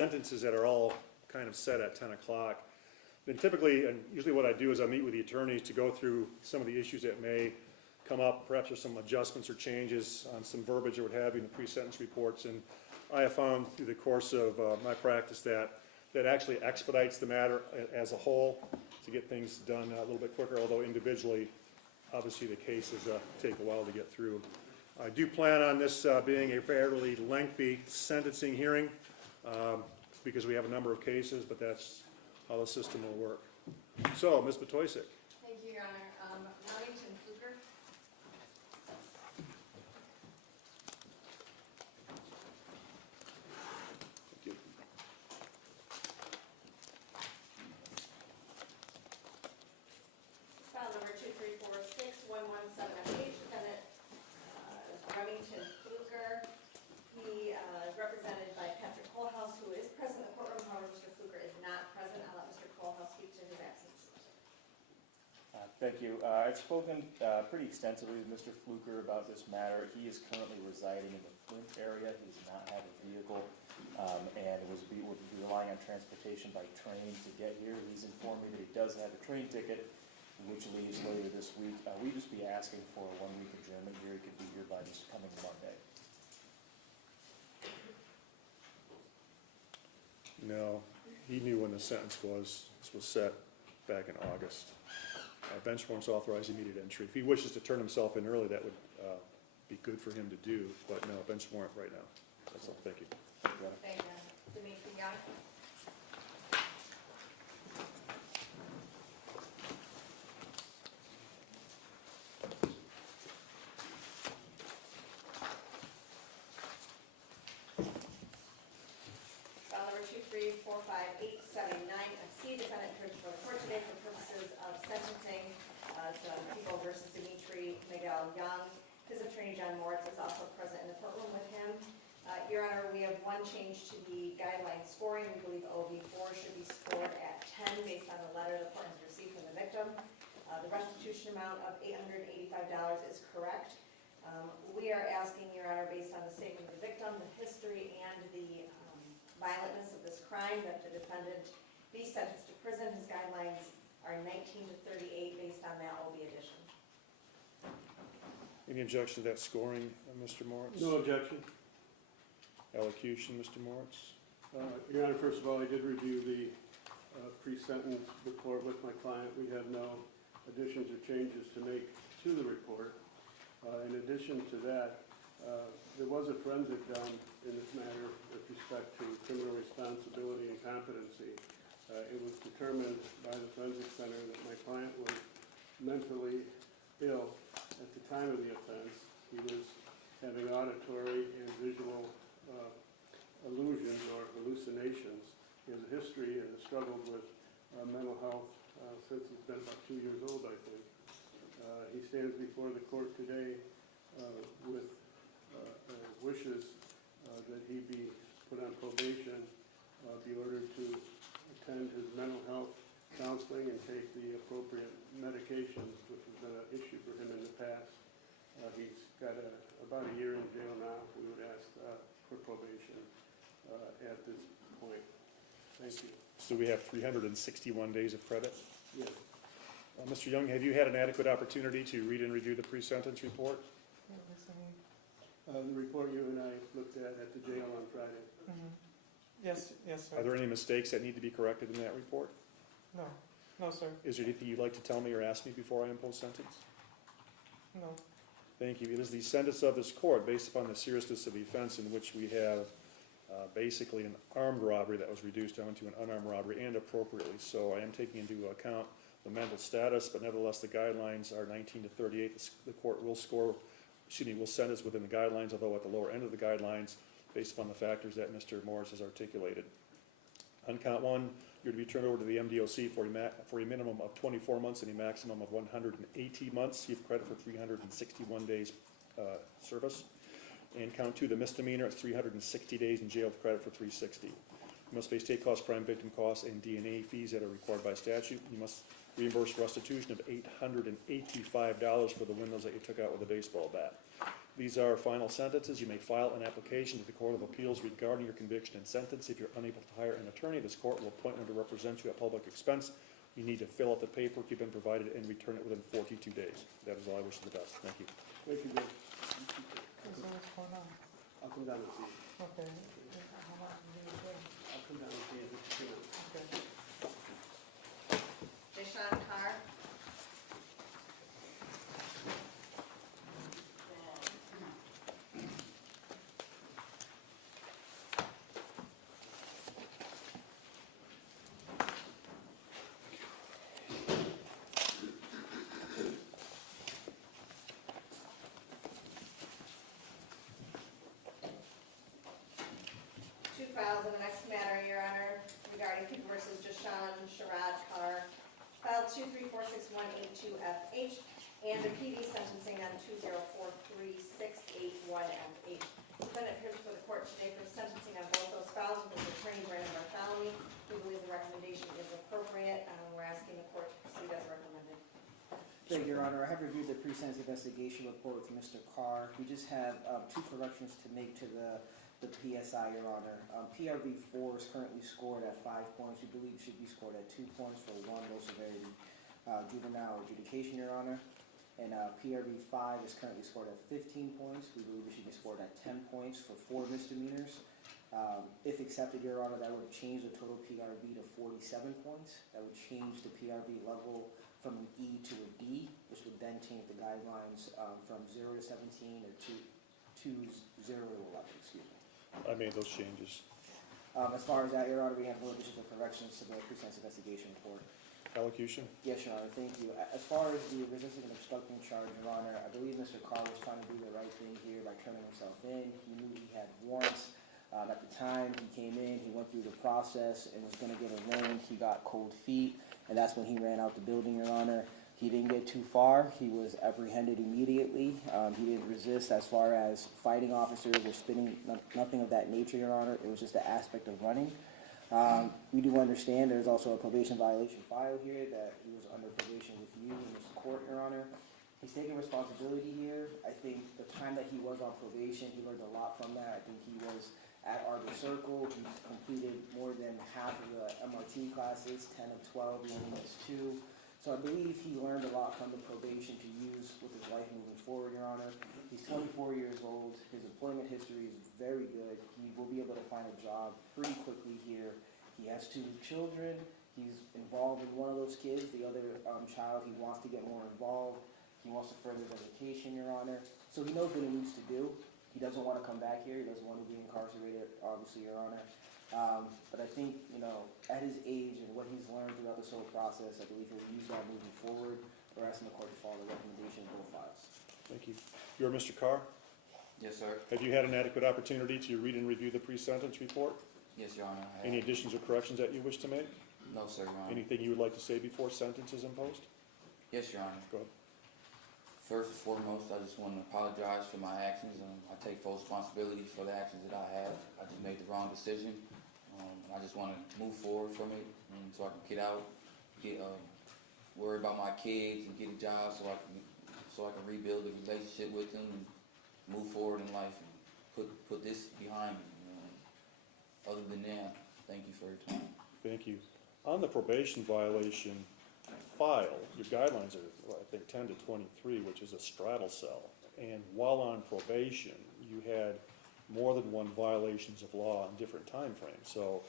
sentences that are all kind of set at 10 o'clock. Then typically, and usually what I do is I meet with the attorneys to go through some of the issues that may come up. Perhaps there's some adjustments or changes on some verbiage or what have you in the pre-sentence reports. And I have found through the course of my practice that actually expedites the matter as a whole to get things done a little bit quicker, although individually, obviously the cases take a while to get through. I do plan on this being a fairly lengthy sentencing hearing because we have a number of cases, but that's how the system will work. So, Ms. Batoysic. Thank you, Your Honor. Remington Fluker. Thank you. File number 2346117 defendant Remington Fluker. He is represented by Patrick Kohlhaus, who is present in the courtroom. However, Mr. Fluker is not present. I'll let Mr. Kohlhaus speak to his absence. Thank you. I've spoken pretty extensively with Mr. Fluker about this matter. He is currently residing in the Flint area. He does not have a vehicle and will be relying on transportation by train to get here. He's informed me that he does have a train ticket, which leaves later this week. We'd just be asking for a 1-week adjournment here. He could be here by this coming Monday. No, he knew when the sentence was set back in August. Bench warrants authorize immediate entry. If he wishes to turn himself in early, that would be good for him to do, but no, bench warrant right now. That's all. Thank you. Thank you. Dimitri Young. File number 2345879FC, defendant appears before the court today for purposes of sentencing. People versus Dimitri Miguel Young. His attorney, John Moritz, is also present in the courtroom with him. Your Honor, we have one change to the guideline scoring. We believe OWI 4 should be scored at 10 based on the letter the court has received from the victim. The restitution amount of $885 is correct. We are asking, Your Honor, based on the statement of the victim, the history, and the violentness of this crime, that the defendant be sentenced to prison. His guidelines are 19 to 38 based on that OWI addition. Any objection to that scoring, Mr. Moritz? No objection. Elocution, Mr. Moritz? Your Honor, first of all, I did review the pre-sentence report with my client. We have no additions or changes to make to the report. In addition to that, there was a forensic done in this matter with respect to criminal responsibility and competency. It was determined by the forensic center that my client was mentally ill at the time of the offense. He was having auditory and visual illusions or hallucinations. He has a history and has struggled with mental health since he's been about 2 years old, I think. He stands before the court today with wishes that he be put on probation, be ordered to attend his mental health counseling and take the appropriate medications, which has been an issue for him in the past. He's got about a year in jail now. We would ask for probation at this point. Thank you. So we have 361 days of credit. Yes. Mr. Young, have you had an adequate opportunity to read and review the pre-sentence report? The report you and I looked at the jail on Friday. Yes, sir. Are there any mistakes that need to be corrected in that report? No, sir. Is there anything you'd like to tell me or ask me before I impose sentence? No. Thank you. It is the sentence of this court based upon the seriousness of the offense in which we have basically an armed robbery that was reduced down to an unarmed robbery, and appropriately so. I am taking into account the mental status, but nevertheless the guidelines are 19 to 38. The court will will sentence within the guidelines, although at the lower end of the guidelines, based upon the factors that Mr. Morris has articulated. On count one, you're to be turned over to the MDOC for a minimum of 24 months and a maximum of 180 months. You have credit for 361 days service. And count two, the misdemeanor, it's 360 days in jail with credit for 360. You must pay state cost, crime victim costs, and DNA fees that are required by statute. You must reimburse restitution of $885 for the windows that you took out with a baseball bat. These are final sentences. You may file an application to the Court of Appeals regarding your conviction and sentence. If you're unable to hire an attorney, this court will appoint one to represent you at public expense. You need to fill out the paperwork you've been provided and return it within 42 days. That is all I wish you the best. Thank you. Thank you, Judge. So what's going on? I'll come down and see you. Okay. How much do you do? I'll come down and see you. Just a minute. Okay. Deshaun Carr. Two files in the next matter, Your Honor, regarding Pupa versus Deshaun Shad Carr, file 2346182FH, and the PD sentencing on 2043681FH. Defendant appears before the court today for sentencing on both those files with his attorney, Brandon Bartholomew. We believe the recommendation is appropriate, and we're asking the court to proceed as recommended. Thank you, Your Honor. I have reviewed the pre-sentence investigation report with Mr. Carr. We just have two corrections to make to the PSI, Your Honor. PRV 4 is currently scored at 5 points. We believe it should be scored at 2 points for one low severity juvenile adjudication, Your Honor. And PRV 5 is currently scored at 15 points. We believe it should be scored at 10 points for 4 misdemeanors. If accepted, Your Honor, that would change the total PRV to 47 points. That would change the PRV level from an E to a D, which would then change the guidelines from 0 to 17 or 0 to 11, excuse me. I made those changes. As far as that, Your Honor, we have no additional corrections to the pre-sentence investigation report. Elocution? Yes, Your Honor, thank you. As far as the resisting and obstructing charge, Your Honor, I believe Mr. Carr was trying to do the right thing here by turning himself in. He knew he had warrants. At the time he came in, he went through the process and was going to get arraigned. He got cold feet, and that's when he ran out the building, Your Honor. He didn't get too far. He was apprehended immediately. He didn't resist as far as fighting officers or spitting, nothing of that nature, Your Honor. It was just the aspect of running. We do understand there's also a probation violation file here that he was under probation with you in this court, Your Honor. He's taking responsibility here. I think the time that he was on probation, he learned a lot from that. I think he was at Arbor Circle. He completed more than half of the MRT classes, 10 of 12, he only missed 2. So I believe he learned a lot from the probation to use with his life moving forward, Your Honor. He's 24 years old. His employment history is very good. He will be able to find a job pretty quickly here. He has 2 children. He's involved in one of those kids. The other child, he wants to get more involved. He wants to further his education, Your Honor. So he knows what he needs to do. He doesn't want to come back here. He doesn't want to be incarcerated, obviously, Your Honor. But I think, at his age and what he's learned throughout this whole process, I believe he'll use that moving forward. We're asking the court to follow the recommendation in both files. Thank you. You're Mr. Carr? Yes, sir. Have you had an adequate opportunity to read and review the pre-sentence report? Yes, Your Honor. Any additions or corrections that you wish to make? No, sir, Your Honor. Anything you would like to say before sentence is imposed? Yes, Your Honor. Go ahead. First and foremost, I just want to apologize for my actions. I take full responsibility for the actions that I have. I just made the wrong decision. I just want to move forward from it, and so I can get out, worry about my kids, and get a job, so I can rebuild the relationship with them and move forward in life and put this behind me. Other than that, thank you for your time. Thank you. On the probation violation file, your guidelines are, I think, 10 to 23, which is a straddle cell. And while on probation, you had more than one violations of law in different time frames. So,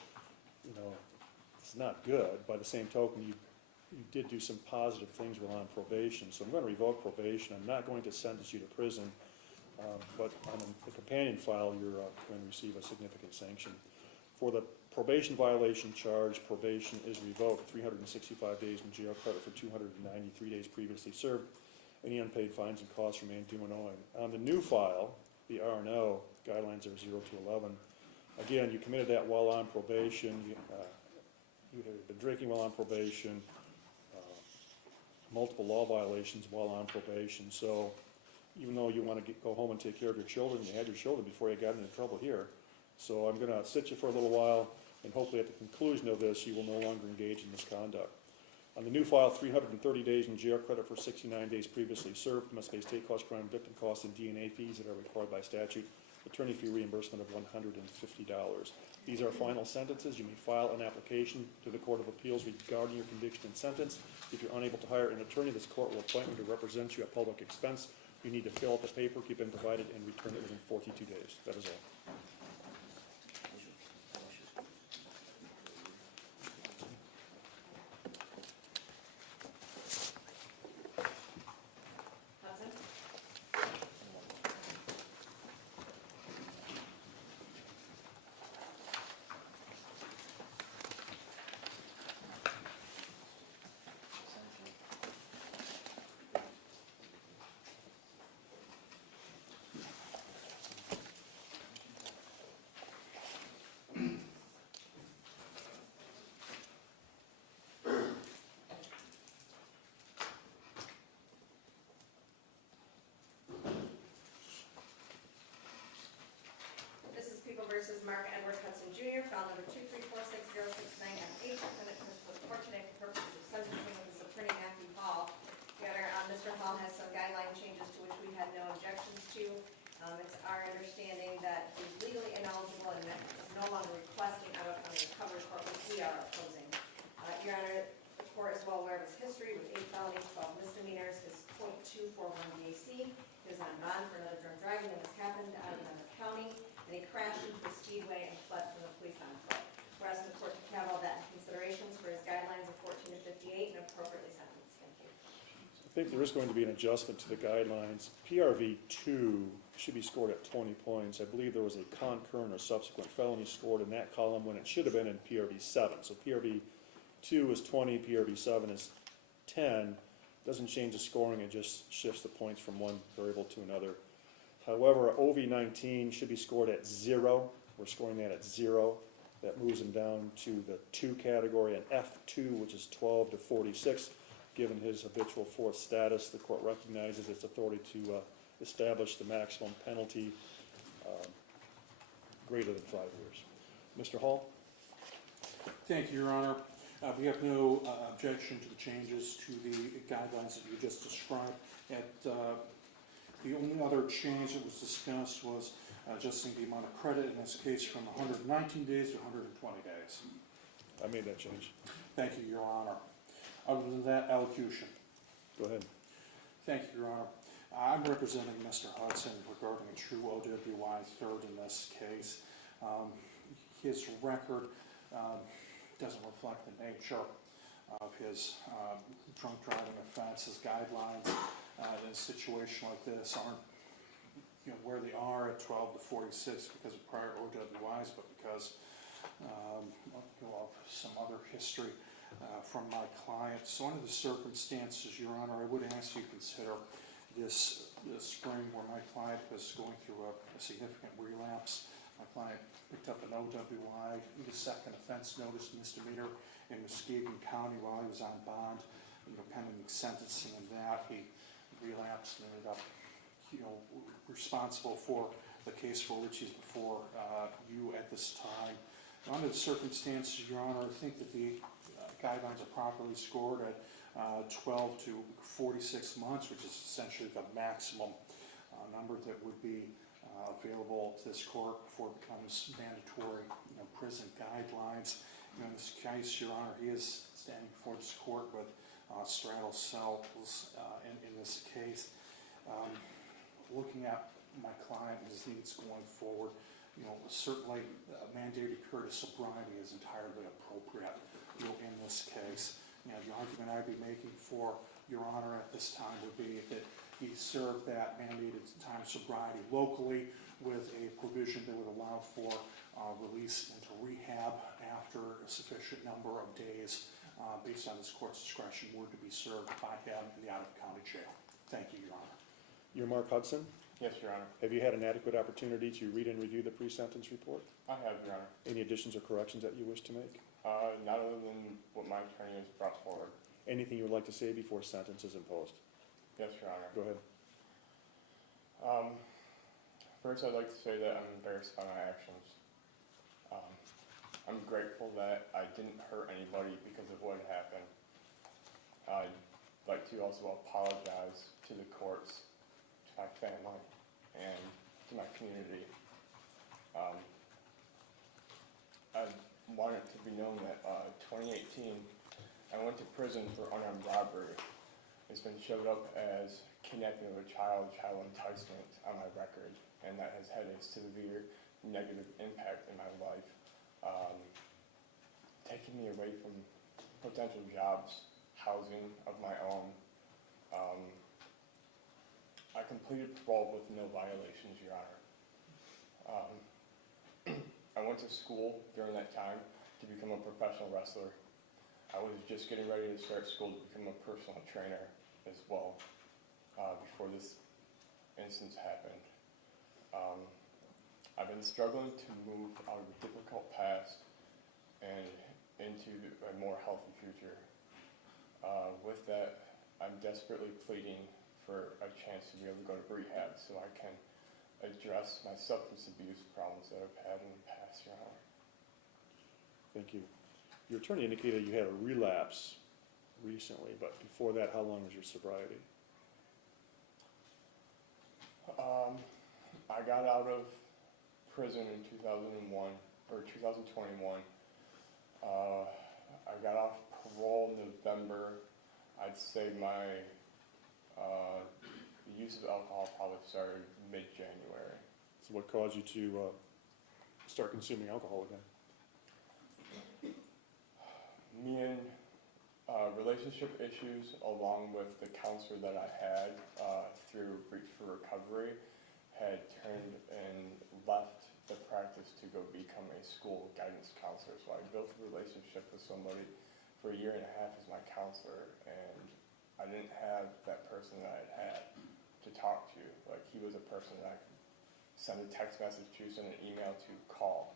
it's not good. By the same token, you did do some positive things while on probation. So I'm going to revoke probation. I'm not going to sentence you to prison. But on the companion file, you're going to receive a significant sanction. For the probation violation charge, probation is revoked, 365 days in jail, credit for 293 days previously served. Any unpaid fines and costs remain due and owing. On the new file, the R&O, guidelines are 0 to 11. Again, you committed that while on probation. You have been drinking while on probation, multiple law violations while on probation. So even though you want to go home and take care of your children, you had your children before you got into trouble here. So I'm going to sit you for a little while, and hopefully at the conclusion of this, you will no longer engage in misconduct. On the new file, 330 days in jail credit for 69 days previously served, must pay state cost, crime victim costs, and DNA fees that are required by statute. Attorney fee reimbursement of $150. These are final sentences. You may file an application to the Court of Appeals regarding your conviction and sentence. If you're unable to hire an attorney, this court will appoint one to represent you at public expense. You need to fill out the paper, keep it provided, and return it within 42 days. That is all. Hudson? This is People versus Mark Edward Hudson Jr., file number 2346069F8, defendant was court today for purposes of sentencing with his attorney Matthew Hall. Your Honor, Mr. Hall has some guideline changes to which we had no objections to. It's our understanding that he's legally ineligible and is no longer requesting out-of-county recovery court, which we are opposing. Your Honor, the court is well aware of his history with 8 felonies, 12 misdemeanors, his .241 DAC. He was on bond for another drunk driving, and this happened out of another county, and he crashed into a speedway and fled from the police on foot. We're asking the court to have all that in considerations for his guidelines of 14 to 58 and appropriately sentenced. Thank you. I think there is going to be an adjustment to the guidelines. PRV 2 should be scored at 20 points. I believe there was a concurrent or subsequent felony scored in that column when it should have been in PRV 7. So PRV 2 is 20, PRV 7 is 10. Doesn't change the scoring, it just shifts the points from one variable to another. However, OV 19 should be scored at 0. We're scoring that at 0. That moves him down to the 2 category, and F2, which is 12 to 46. Given his habitual fourth status, the court recognizes its authority to establish the maximum penalty greater than 5 years. Mr. Hall? Thank you, Your Honor. We have no objection to the changes to the guidelines that you just described. The only other change that was discussed was adjusting the amount of credit in this case from 119 days to 120 days. I made that change. Thank you, Your Honor. Other than that, elocution. Go ahead. Thank you, Your Honor. I'm representing Mr. Hudson regarding a true OWI third in this case. His record doesn't reflect the nature of his drunk driving offense. His guidelines in a situation like this aren't where they are at 12 to 46 because of prior OWIs, but because of some other history from my client. So under the circumstances, Your Honor, I would ask you to consider this spring where my client was going through a significant relapse. My client picked up an OWI, the second offense notice misdemeanor in Muskegon County while he was on bond, pending sentencing and that. He relapsed and ended up, responsible for the case for which he's before you at this time. Under the circumstances, Your Honor, I think that the guidelines are properly scored at 12 to 46 months, which is essentially the maximum number that would be available to this court before it becomes mandatory prison guidelines. In this case, Your Honor, he is standing before this court with straddle cells in this case. Looking at my client and his needs going forward, certainly a mandated period of sobriety is entirely appropriate in this case. The argument I'd be making for Your Honor at this time would be that he served that mandated time of sobriety locally with a provision that would allow for release into rehab after a sufficient number of days based on this court's discretion were to be served by him in the out-of-county jail. Thank you, Your Honor. You're Mark Hudson. Yes, Your Honor. Have you had an adequate opportunity to read and review the pre-sentence report? I have, Your Honor. Any additions or corrections that you wish to make? Not other than what my attorney has brought forward. Anything you would like to say before sentence is imposed? Yes, Your Honor. Go ahead. First, I'd like to say that I'm embarrassed by my actions. I'm grateful that I didn't hurt anybody because of what happened. I'd like to also apologize to the courts, to my family, and to my community. I want it to be known that 2018, I went to prison for unarmed robbery. It's been showed up as kidnapping of a child enticement on my record, and that has had a severe negative impact in my life, taking me away from potential jobs, housing of my own. I completed parole with no violations, Your Honor. I went to school during that time to become a professional wrestler. I was just getting ready to start school to become a personal trainer as well, before this instance happened. I've been struggling to move out of a difficult past and into a more healthy future. With that, I'm desperately pleading for a chance to be able to go to rehab so I can address my substance abuse problems that I've had in the past, Your Honor. Thank you. Your attorney indicated you had a relapse recently, but before that, how long was your sobriety? I got out of prison in 2001, or 2021. I got off parole in November. I'd say my use of alcohol probably started mid-January. So what caused you to start consuming alcohol again? Me and relationship issues, along with the counselor that I had through Reach for Recovery, had turned and left the practice to go become a school guidance counselor. So I built a relationship with somebody for a year and a half as my counselor, and I didn't have that person that I had to talk to. Like, he was a person that I could send a text message to, send an email to, call.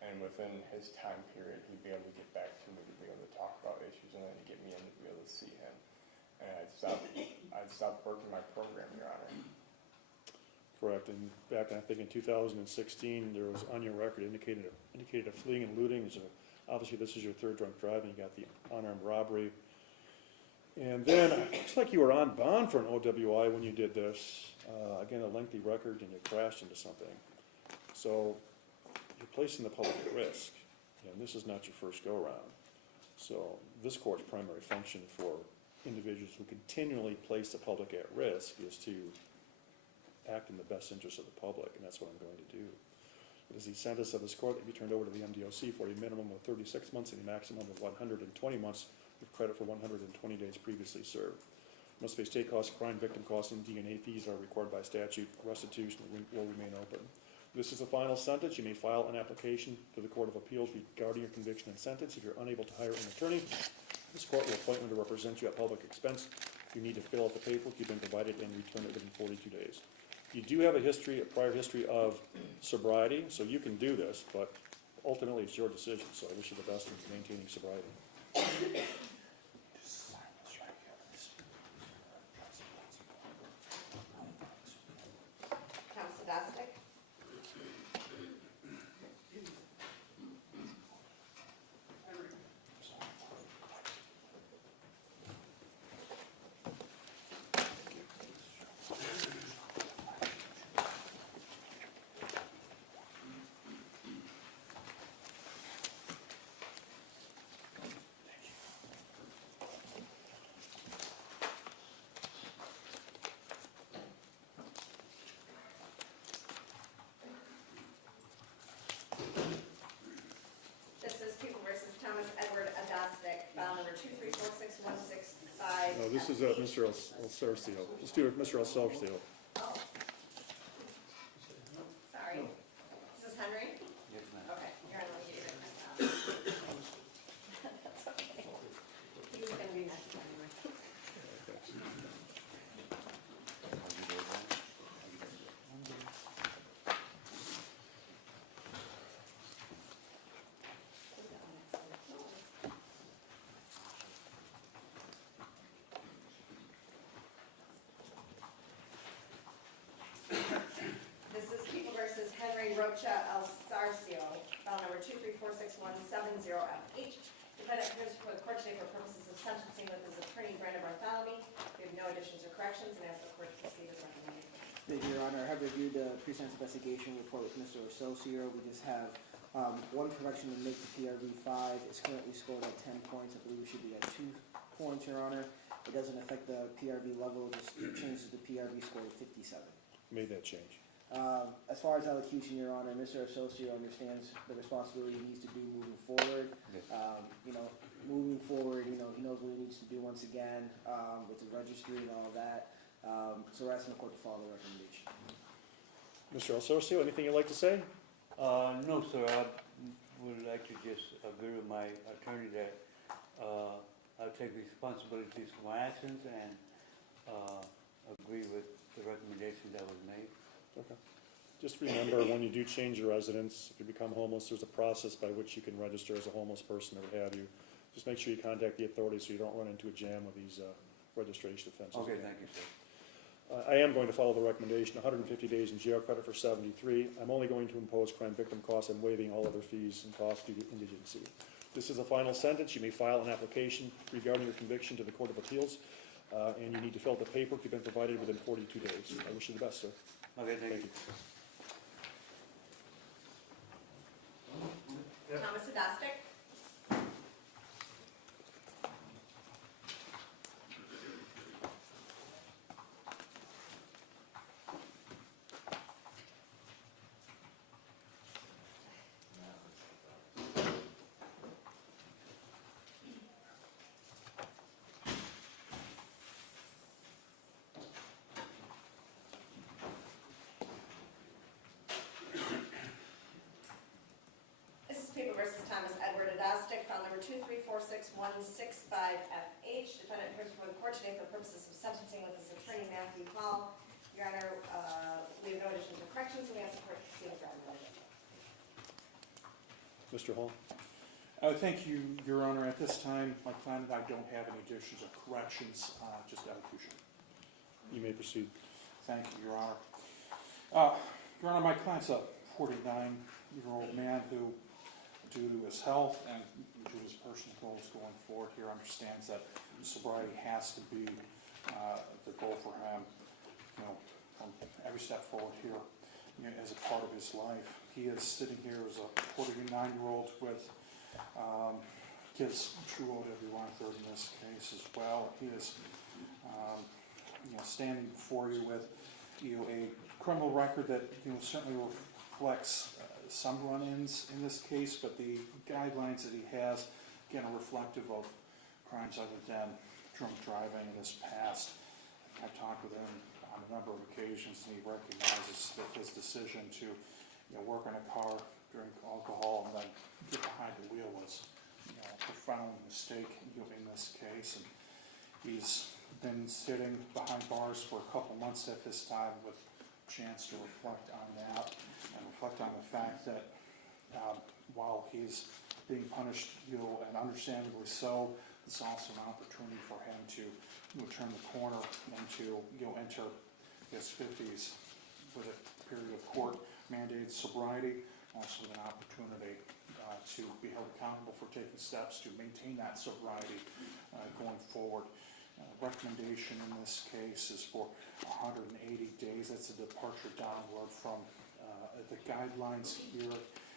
And within his time period, he'd be able to get back to me to be able to talk about issues, and then to get me in to be able to see him. And I'd stopped working my program, Your Honor. Correct, and back, I think in 2016, there was on your record indicated a fleeing and looting. So obviously, this is your third drunk driving. You got the unarmed robbery. And then, it looks like you were on bond for an OWI when you did this. Again, a lengthy record, and you crashed into something. So you're placing the public at risk, and this is not your first go-around. So this court's primary function for individuals who continually place the public at risk is to act in the best interest of the public, and that's what I'm going to do. It is the sentence of this court that be turned over to the MDOC for a minimum of 36 months and a maximum of 120 months with credit for 120 days previously served. Must pay state costs, crime victim costs, and DNA fees are required by statute. Restitution will remain open. This is the final sentence. You may file an application to the Court of Appeals regarding your conviction and sentence. If you're unable to hire an attorney, this court will appoint one to represent you at public expense. You need to fill out the paperwork you've been provided and return it within 42 days. You do have a prior history of sobriety, so you can do this, but ultimately it's your decision, so I wish you the best in maintaining sobriety. Counsel Dastic? This is Pupa versus Thomas Edward Adastic, file number 2346165. No, this is Mr. El Cercio. Let's do it, Mr. El Cercio. Oh. Sorry. This is Henry? Yes, ma'am. Okay, here, let me get you written down. That's okay. He was gonna be next anyway. This is People versus Henry Rocha El Sarcio, file number 2346170FH. Defendant appears before the court today for purposes of sentencing with his attorney, Brandon Bartholomew. We have no additions or corrections and ask the court to proceed as recommended. Thank you, Your Honor. I have reviewed the pre-sentence investigation report with Mr. Associato. We just have one correction to make. The PRV 5 is currently scored at 10 points. I believe it should be at 2 points, Your Honor. It doesn't affect the PRV level, it just changes the PRV score to 57. Made that change. As far as elocution, Your Honor, Mr. Associato understands the responsibility he needs to do moving forward. Moving forward, he knows what he needs to do once again with the registry and all of that. So we're asking the court to follow the recommendation. Mr. Alsorcio, anything you'd like to say? No, sir, I would like to just agree with my attorney that I'll take responsibilities for my actions and agree with the recommendation that was made. Okay. Just remember, when you do change your residence, if you become homeless, there's a process by which you can register as a homeless person or what have you. Just make sure you contact the authorities so you don't run into a jam with these registration offenses. Okay, thank you, sir. I am going to follow the recommendation, 150 days in jail, credit for 73. I'm only going to impose crime victim costs and waiving all other fees and costs due to indigency. This is a final sentence. You may file an application regarding your conviction to the Court of Appeals, and you need to fill out the paperwork you've been provided within 42 days. I wish you the best, sir. Okay, thank you. Thomas Adastik. File number 2346165FH. Defendant appears before the court today for purposes of sentencing with his attorney, Matthew Hall. Your Honor, we have no additions or corrections, and we ask the court to proceed as recommended. Mr. Hall? Thank you, Your Honor. At this time, my client and I don't have any additions or corrections, just elocution. You may proceed. Thank you, Your Honor. Your Honor, my client's a 49-year-old man who, due to his health and due to his personal goals going forward here, understands that sobriety has to be the goal for him, from every step forward here, as a part of his life. He is sitting here as a 49-year-old with his true OWI third in this case as well. He is, standing before you with, a criminal record that, certainly reflects some run-ins in this case, but the guidelines that he has, again, are reflective of crimes other than drunk driving in his past. I've talked with him on a number of occasions, and he recognizes that his decision to work on a car, drink alcohol, and then get behind the wheel was a profound mistake in this case. And he's been sitting behind bars for a couple months at this time with a chance to reflect on that and reflect on the fact that while he's being punished, and understandably so, it's also an opportunity for him to turn the corner and to enter his 50s with a period of court-mandated sobriety, also an opportunity to be held accountable for taking steps to maintain that sobriety going forward. Recommendation in this case is for 180 days. That's a departure downward from the guidelines here.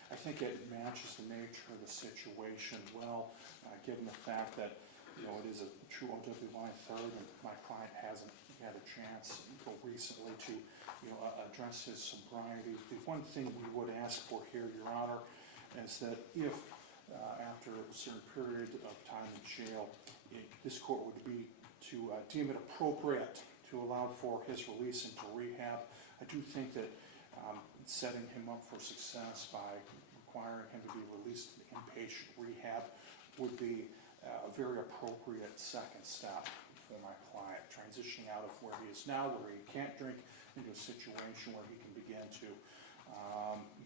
I think it matches the nature of the situation well, given the fact that it is a true OWI third, and my client hasn't had a chance until recently to address his sobriety. The one thing we would ask for here, Your Honor, is that if after a certain period of time in jail, this court would be to deem it appropriate to allow for his release into rehab. I do think that setting him up for success by requiring him to be released to inpatient rehab would be a very appropriate second step for my client, transitioning out of where he is now, where he can't drink, into a situation where he can begin to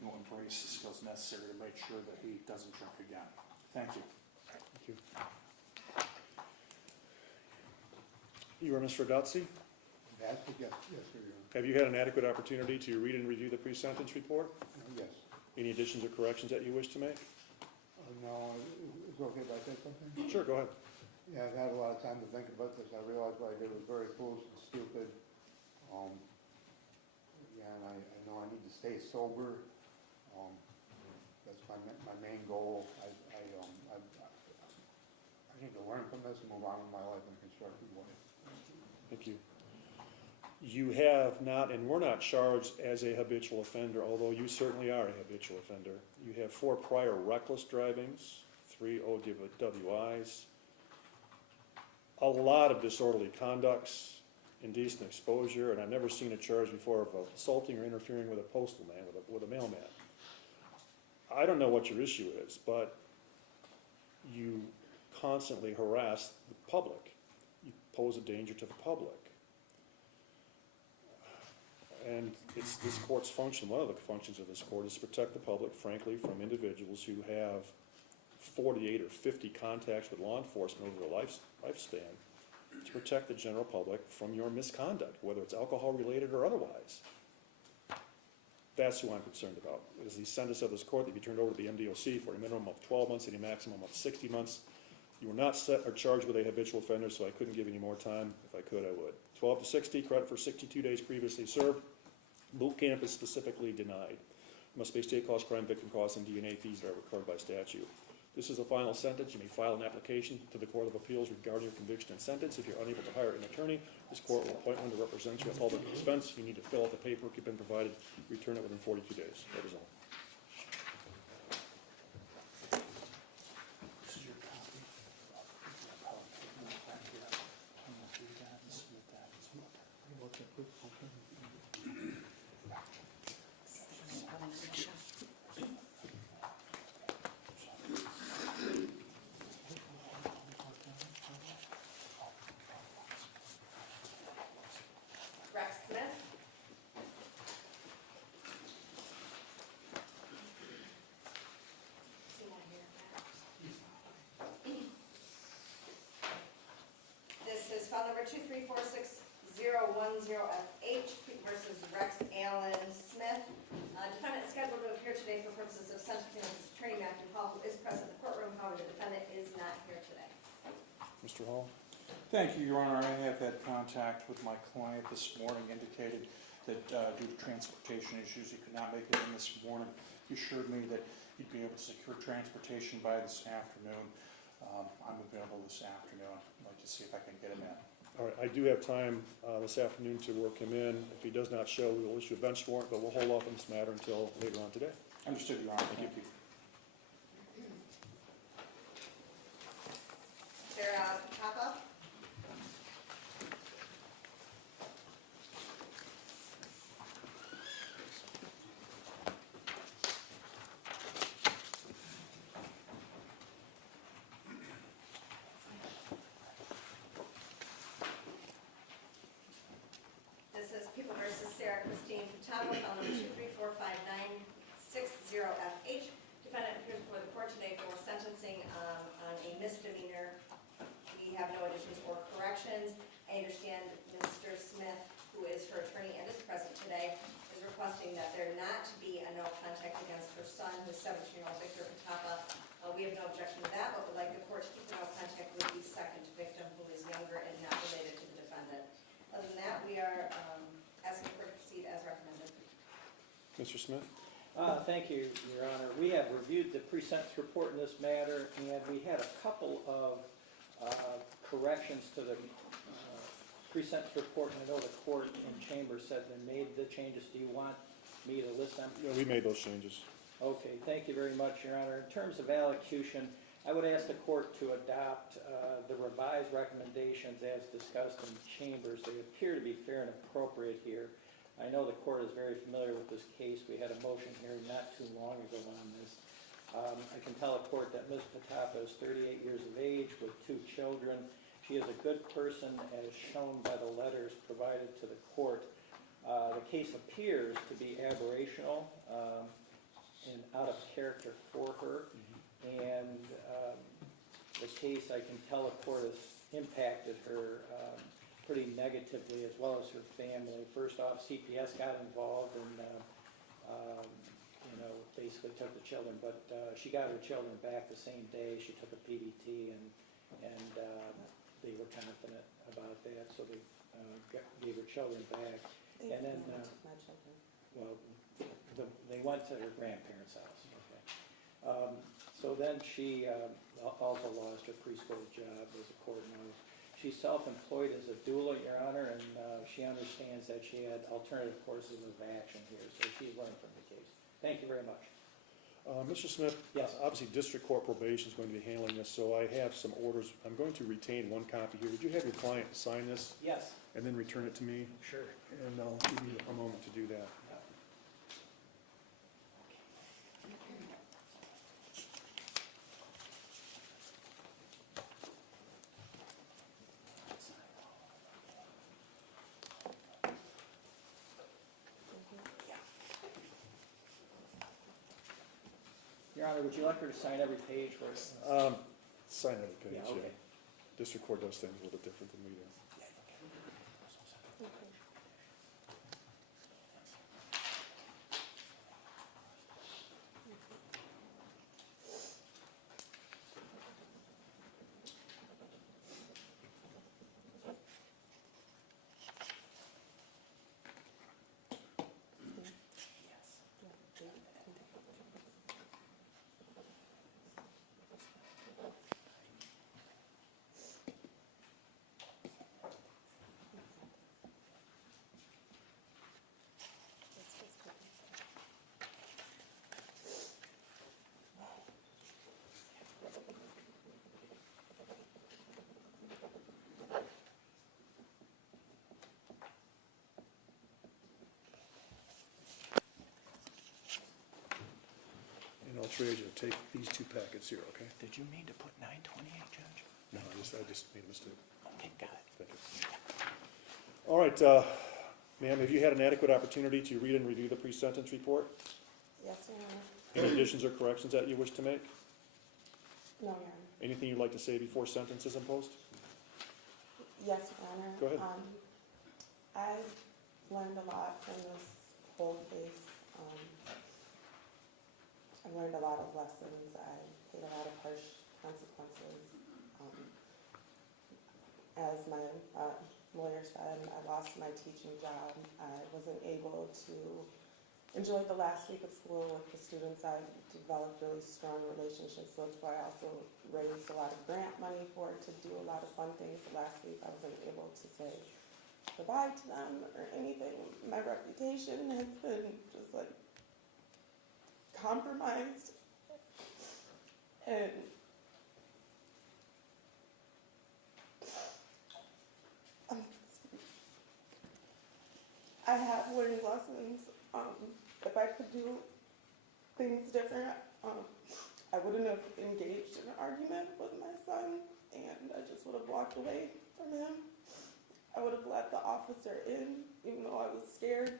embrace the skills necessary to make sure that he doesn't drink again. Thank you. Thank you. You are Mr. Adazzi? Yes, sir, Your Honor. Have you had an adequate opportunity to read and review the pre-sentence report? Yes. Any additions or corrections that you wish to make? No, as okay if I say something? Sure, go ahead. Yeah, I've had a lot of time to think about this. I realized what I did was very foolish and stupid. Yeah, and I know I need to stay sober. That's my main goal. I need to learn from this and move on with my life in a constructive way. Thank you. You have not, and we're not charged as a habitual offender, although you certainly are a habitual offender. You have 4 prior reckless drivings, 3 OWIs, a lot of disorderly conducts, indecent exposure, and I've never seen a charge before of assaulting or interfering with a postal man, with a mailman. I don't know what your issue is, but you constantly harass the public. You pose a danger to the public. And it's this court's function, one of the functions of this court is to protect the public, frankly, from individuals who have 48 or 50 contacts with law enforcement over their lifespan, to protect the general public from your misconduct, whether it's alcohol-related or otherwise. That's who I'm concerned about. It is the sentence of this court that be turned over to the MDOC for a minimum of 12 months and a maximum of 60 months. You were not set or charged with a habitual offender, so I couldn't give you any more time. If I could, I would. 12 to 60, credit for 62 days previously served. Boot camp is specifically denied. Must pay state cost, crime victim costs, and DNA fees that are required by statute. This is the final sentence. You may file an application to the Court of Appeals regarding your conviction and sentence. If you're unable to hire an attorney, this court will appoint one to represent you at public expense. You need to fill out the paperwork you've been provided, return it within 42 days. That is all. This is your copy. I'm gonna do that and submit that. Rex Smith. See one here. This is file number 2346010FH versus Rex Allen Smith. Defendant is scheduled to appear today for purposes of sentencing with his attorney Matthew Hall, who is present in the courtroom. However, the defendant is not here today. Mr. Hall? Thank you, Your Honor. I have had contact with my client this morning, indicated that due to transportation issues, he could not make it in this morning. He assured me that he'd be able to secure transportation by this afternoon. I'm available this afternoon. I'd like to see if I can get him in. All right, I do have time this afternoon to work him in. If he does not show, we will issue a bench warrant, but we'll hold off on this matter until later on today. Understood, Your Honor. Thank you. Sarah Pupa. This is Pupa versus Sarah Christine Pupa, file number 2345960FH. Defendant appears before the court today for sentencing on a misdemeanor. We have no additions or corrections. I understand Mr. Smith, who is her attorney and is present today, is requesting that there not be a no contact against her son, who is 17-year-old Victor Pupa. We have no objection to that, but would like the court to keep no contact with the second victim, who is younger and not related to the defendant. Other than that, we are asking for to proceed as recommended. Mr. Smith? Thank you, Your Honor. We have reviewed the pre-sentence report in this matter, and we had a couple of corrections to the pre-sentence report. And I know the court in chambers said they made the changes. Do you want me to list them? Yeah, we made those changes. Okay, thank you very much, Your Honor. In terms of allocution, I would ask the court to adopt the revised recommendations as discussed in chambers. They appear to be fair and appropriate here. I know the court is very familiar with this case. We had a motion here not too long ago on this. I can tell the court that Ms. Pupa is 38 years of age with 2 children. She is a good person, as shown by the letters provided to the court. The case appears to be aberrational and out of character for her. And the case, I can tell the court, has impacted her pretty negatively, as well as her family. First off, CPS got involved, and basically took the children, but she got her children back the same day. She took a PBT, and they were confident about that, so they gave her children back. And then, My children. well, they went to her grandparents' house. Okay. So then she also lost her preschool job, as the court knows. She's self-employed as a doula, Your Honor, and she understands that she had alternative courses of action here, so she's learned from the case. Thank you very much. Mr. Smith? Yes. Obviously, district court probation is going to be handling this, so I have some orders. I'm going to retain one copy here. Would you have your client sign this Yes, and then return it to me? sure. And I'll give you a moment to do that. Your Honor, would you like her to sign every page for us? Sign every page, Yeah, yeah. okay. District court does things a little bit different than we do. And I'll trade you, take these two packets here, okay? Did you mean to put 928, Judge? No, I just made a mistake. Okay, got it. Thank you. All right, ma'am, have you had an adequate opportunity to read and review the pre-sentence report? Yes, Your Honor. Any additions or corrections that you wish to make? No, Your Honor. Anything you'd like to say before sentence is imposed? Yes, Your Honor. Go ahead. I learned a lot from this whole case. I learned a lot of lessons. I paid a lot of harsh consequences. As my lawyer said, I lost my teaching job. I wasn't able to enjoy the last week of school with the students I developed really strong relationships with, who I also raised a lot of grant money for to do a lot of fun things. The last week I wasn't able to say goodbye to them or anything. My reputation has been just like compromised, and I have learned lessons. If I could do things different, I wouldn't have engaged in an argument with my son, and I just would have walked away from him. I would have let the officer in, even though I was scared.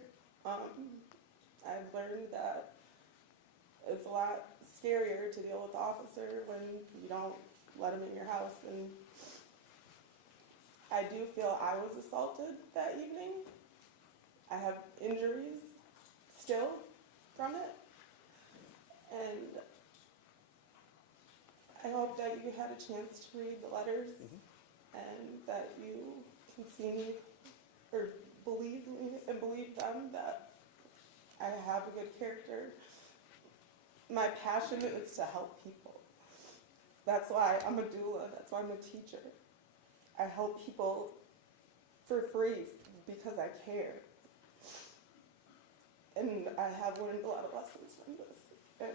I've learned that it's a lot scarier to deal with the officer when you don't let him in your house. And I do feel I was assaulted that evening. I have injuries still from it. And I hope that you had a chance to read the letters and that you can see me or believe me and believe them that I have a good character. My passion is to help people. That's why I'm a doula. That's why I'm a teacher. I help people for free because I care. And I have learned a lot of lessons from this. And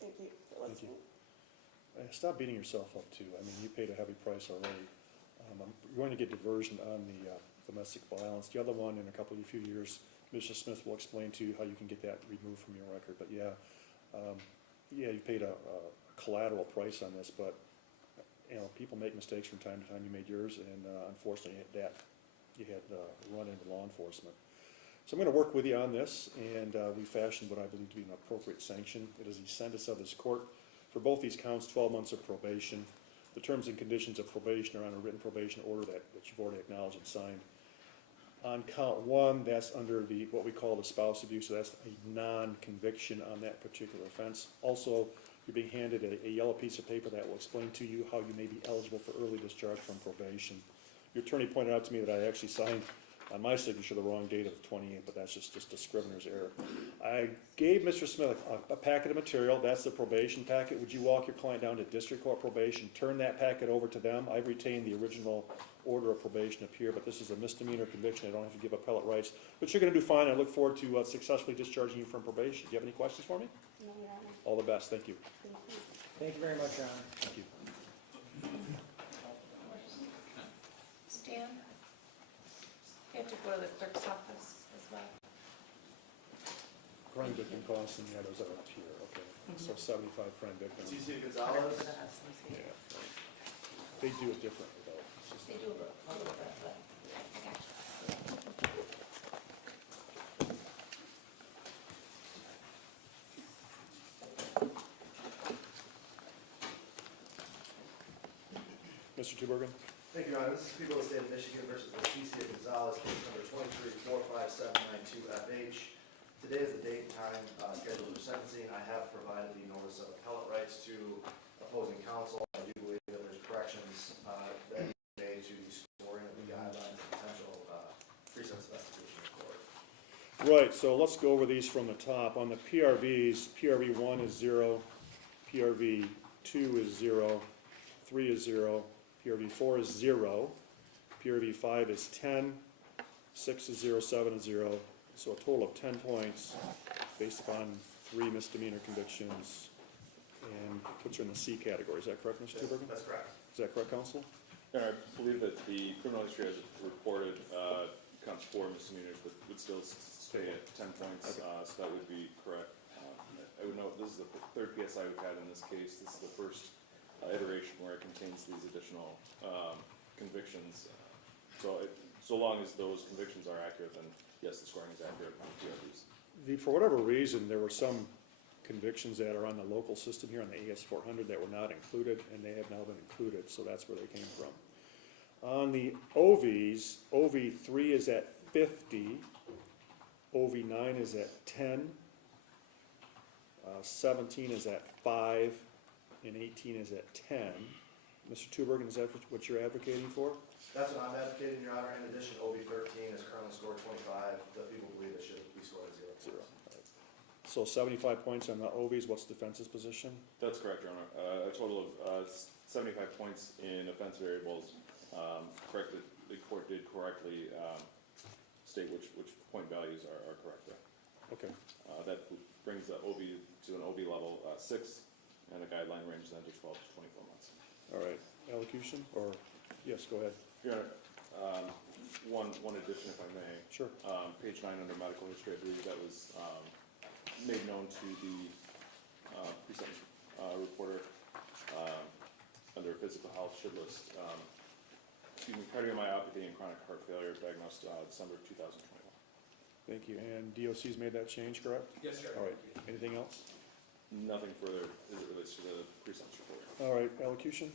thank you for Thank you. listening. Stop beating yourself up too. I mean, you paid a heavy price already. I'm going to get diversion on the domestic violence. The other one, in a few years, Mr. Smith will explain to you how you can get that removed from your record. But yeah, you paid a collateral price on this, but you know, people make mistakes from time to time. You made yours, and unfortunately, you had run into law enforcement. So I'm going to work with you on this, and we fashioned what I believe to be an appropriate sanction. It is the sentence of this court for both these counts, 12 months of probation. The terms and conditions of probation are on a written probation order that you've already acknowledged and signed. On count one, that's under the, what we call the spouse abuse, so that's a non-conviction on that particular offense. Also, you're being handed a yellow piece of paper that will explain to you how you may be eligible for early discharge from probation. Your attorney pointed out to me that I actually signed on my signature the wrong date of the 28th, but that's just a scrivener's error. I gave Mr. Smith a packet of material, that's the probation packet. Would you walk your client down to district court probation, turn that packet over to them? I've retained the original order of probation up here, but this is a misdemeanor conviction. I don't have to give appellate rights. But you're gonna do fine. I look forward to successfully discharging you from probation. Do you have any questions for me? No, Your Honor. All the best. Thank you. Thank you. Thank you very much, Your Honor. Thank you. Stan? You have to go to the clerk's office as well. Crime victim costs, and yeah, those are up here. Okay. So 75 crime victims. Gonzalez? Yeah. They do it differently though. It's just- They do a little bit, but I got you. Mr. Tubergen? Thank you, Your Honor. This is people of the state of Michigan versus Leticia Gonzalez, case number 23-45792 FH. Today is the date and time scheduled for sentencing. I have provided the notice of appellate rights to opposing counsel. I do believe that there's corrections that need to be made to the scoring of the guidelines and potential pre-sentence investigation in court. Right, so let's go over these from the top. On the PRVs, PRV 1 is 0, PRV 2 is 0, 3 is 0, PRV 4 is 0, PRV 5 is 10, 6 is 0, 7 is 0, so a total of 10 points based upon 3 misdemeanor convictions, and puts her in the C category. Is that correct, Mr. Tubergen? That's correct. Is that correct, counsel? I believe that the criminal history as reported counts 4 misdemeanors, but would still stay at 10 points, so that would be correct. I would note this is the third PSI we've had in this case. This is the first iteration where it contains these additional convictions. So long as those convictions are accurate, then yes, the scoring is accurate on PRVs. For whatever reason, there were some convictions that are on the local system here on the AS 400 that were not included, and they have now been included, so that's where they came from. On the OVs, OV3 is at 50, OV9 is at 10, 17 is at 5, and 18 is at 10. Mr. Tubergen, is that what you're advocating for? That's what I'm advocating, Your Honor. In addition, OB 13 is currently scored 25. The people believe it should be scored at 0. 0. So 75 points on the OVs. What's defense's position? That's correct, Your Honor. A total of 75 points in offense variables. Correct. The court did correctly state which point values are correct there. Okay. That brings the OB to an OB level 6, and the guideline range then to 12 to 24 months. All right. Elocution? Or, yes, go ahead. Your Honor, one addition, if I may. Sure. Page 9 under medical history, I believe that was made known to the pre-sentence reporter under physical health should list, cardiomyopathy and chronic heart failure diagnosed December 2021. Thank you. And DOC's made that change, correct? Yes, sir. All right. Anything else? Nothing further as it relates to the pre-sentence report. All right. Elocution?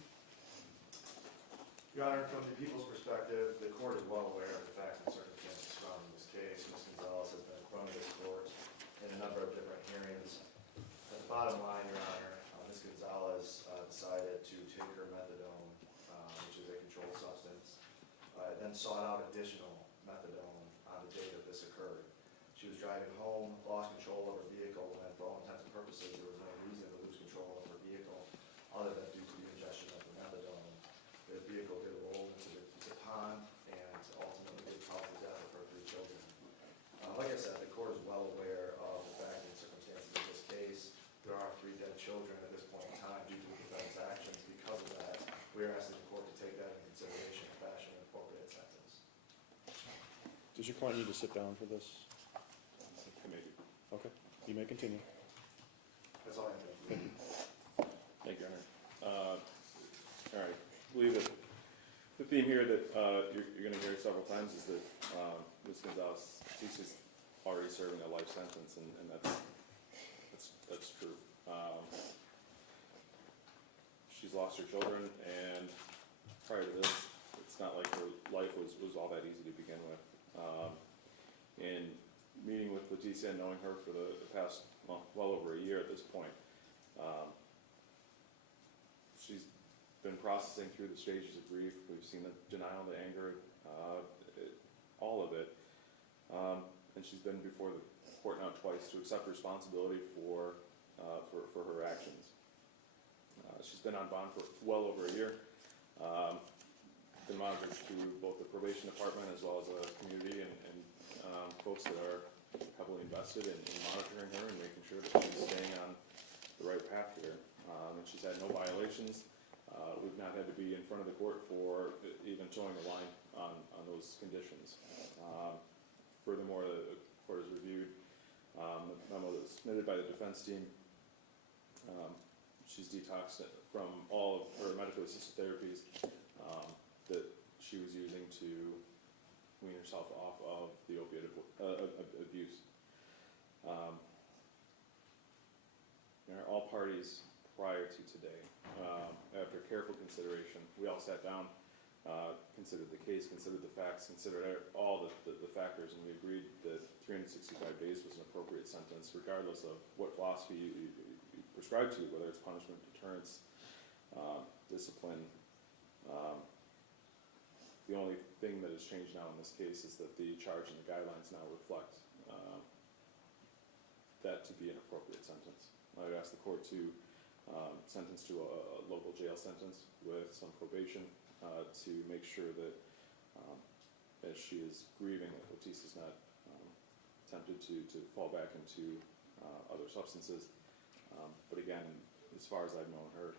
Your Honor, from the people's perspective, the court is well aware of the facts and circumstances surrounding this case. Ms. Gonzalez has been in front of this court in a number of different hearings. At the bottom line, Your Honor, Ms. Gonzalez decided to take her methadone, which is a controlled substance, then sought out additional methadone on the day that this occurred. She was driving home, lost control of her vehicle, and for all intents and purposes, there was no reason to lose control of her vehicle other than due to the ingestion of the methadone. The vehicle did roll into the pond and ultimately did cause the death of her 3 children. Like I said, the court is well aware of the facts and circumstances of this case. There are 3 dead children at this point in time due to the defendant's actions. Because of that, we are asking the court to take that into consideration and fashion an appropriate sentence. Does your client need to sit down for this? Committee. Okay. You may continue. That's all I have. Thank you. Thank you, Your Honor. All right. I believe that the theme here that you're going to hear several times is that Ms. Gonzalez, she's already serving a life sentence, and that's true. She's lost her children, and prior to this, it's not like her life was all that easy to begin with. And meeting with Leticia and knowing her for the past, well over a year at this point, she's been processing through the stages of grief. We've seen the denial, the anger, all of it. And she's been before the court now twice to accept responsibility for her actions. She's been on bond for well over a year. Been monitored through both the probation department as well as the community and folks that are heavily invested in monitoring her and making sure that she's staying on the right path here. And she's had no violations. We've not had to be in front of the court for even showing the line on those conditions. Furthermore, the court has reviewed the memo that was submitted by the defense team. She's detoxed from all of her medically assisted therapies that she was using to wean herself off of the opiate abuse. All parties prior to today, after careful consideration, we all sat down, considered the case, considered the facts, considered all the factors, and we agreed that 365 days was an appropriate sentence, regardless of what philosophy you prescribe to, whether it's punishment, deterrence, discipline. The only thing that has changed now in this case is that the charge and the guidelines now reflect that to be an appropriate sentence. I would ask the court to sentence to a local jail sentence with some probation to make sure that as she is grieving, that Leticia's not tempted to fall back into other substances. But again, as far as I've known her,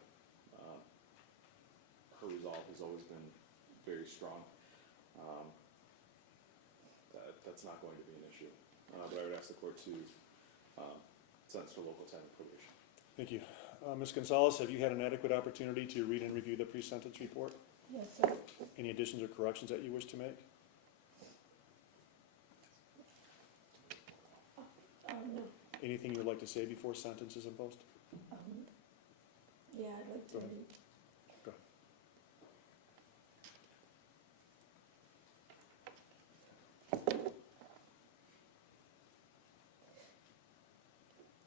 her resolve has always been very strong. That's not going to be an issue. But I would ask the court to sentence to local time probation. Thank you. Ms. Gonzalez, have you had an adequate opportunity to read and review the pre-sentence report? Yes, sir. Any additions or corrections that you wish to make? No. Anything you would like to say before sentence is imposed? Yeah, I'd like to. Go ahead. Go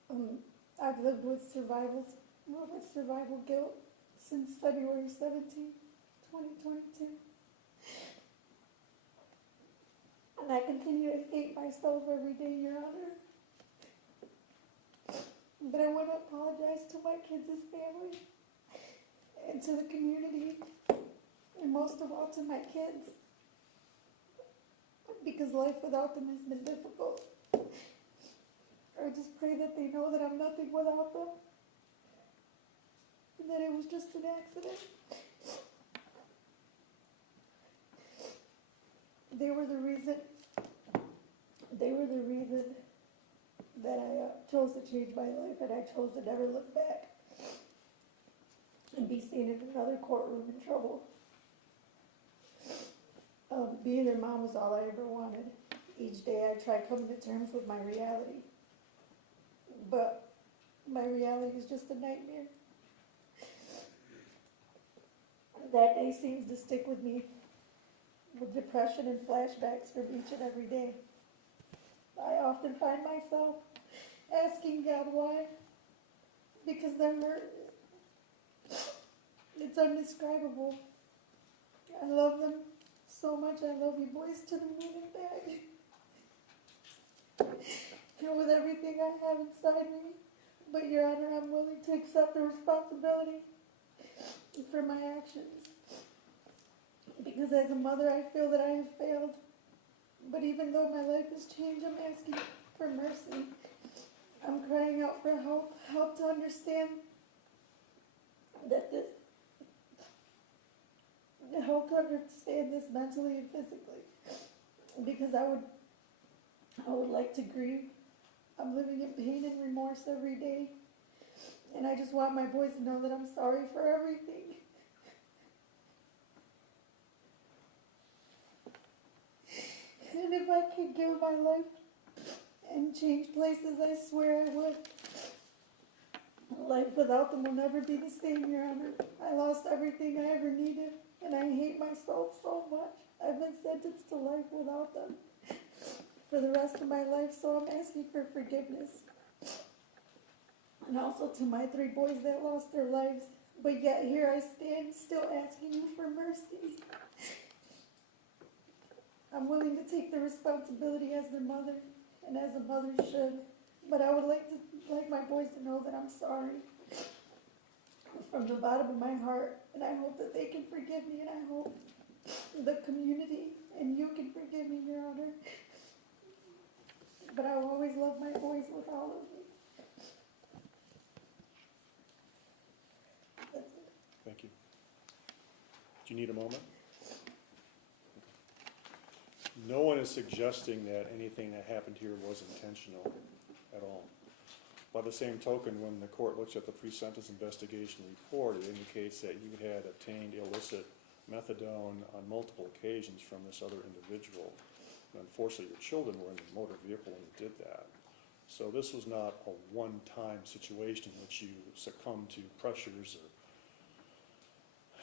ahead. I've lived with survival guilt since February 17, 2022. And I continue to hate myself every day, Your Honor. But I want to apologize to my kids' family and to the community, and most of all to my kids, because life without them has been difficult. I just pray that they know that I'm nothing without them, and that it was just an accident. They were the reason that I chose to change my life, and I chose to never look back and be seen in another courtroom in trouble. Being their mom was all I ever wanted. Each day I tried coming to terms with my reality. But my reality is just a nightmare. That day seems to stick with me, with depression and flashbacks from each and every day. I often find myself asking God why, because the hurt, it's indescribable. I love them so much. I love you boys to the moon and back. And with everything I have inside me, but Your Honor, I'm willing to accept the responsibility for my actions. Because as a mother, I feel that I have failed. But even though my life has changed, I'm asking for mercy. I'm crying out for help to understand that this mentally and physically. Because I would like to grieve. I'm living in pain and remorse every day. And I just want my boys to know that I'm sorry for everything. And if I could give my life and change places, I swear I would. Life without them will never be the same, Your Honor. I lost everything I ever needed, and I hate myself so much. I've been sentenced to life without them. for the rest of my life, so I'm asking for forgiveness. And also to my 3 boys that lost their lives, but yet here I stand still asking you for mercy. I'm willing to take the responsibility as their mother and as a mother should, but I would like my boys to know that I'm sorry from the bottom of my heart, and I hope that they can forgive me, and I hope the community and you can forgive me, Your Honor. But I will always love my boys with all of me. That's it. Thank you. Do you need a moment? No one is suggesting that anything that happened here was intentional at all. By the same token, when the court looks at the pre-sentence investigation report, it indicates that you had obtained illicit methadone on multiple occasions from this other individual. And unfortunately, your children were in the motor vehicle when you did that. So this was not a one-time situation in which you succumbed to pressures or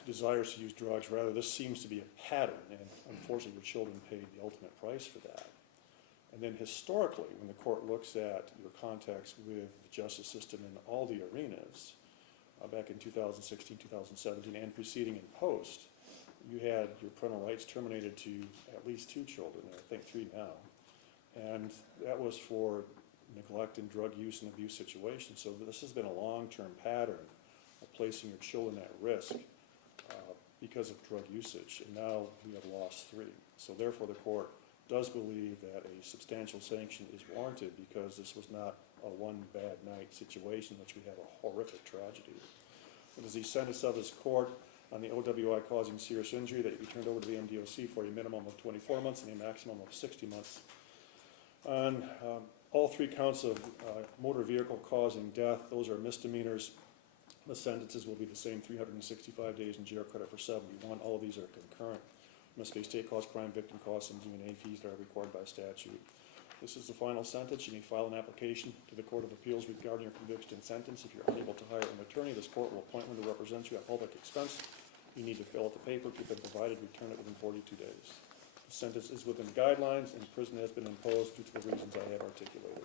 desires to use drugs. Rather, this seems to be a pattern, and unfortunately, your children paid the ultimate price for that. And then historically, when the court looks at your contacts with the justice system in all the arenas, back in 2016, 2017, and preceding and post, you had your parental rights terminated to at least 2 children, and I think 3 now. And that was for neglect and drug use and abuse situations. So this has been a long-term pattern of placing your children at risk because of drug usage, and now we have lost 3. So therefore, the court does believe that a substantial sanction is warranted because this was not a one bad night situation in which we have a horrific tragedy. It is the sentence of this court on the OWI causing serious injury that you be turned over to the MDOC for a minimum of 24 months and a maximum of 60 months. On all 3 counts of motor vehicle causing death, those are misdemeanors. The sentences will be the same, 365 days in jail, credit for 71. All of these are concurrent. Must be state cost, crime victim costs, and DNA fees that are required by statute. This is the final sentence. You may file an application to the Court of Appeals regarding your conviction and sentence. If you're unable to hire an attorney, this court will appoint one to represent you at public expense. You need to fill out the paper, keep it provided, return it within 42 days. The sentence is within guidelines, and prison has been imposed due to the reasons I have articulated.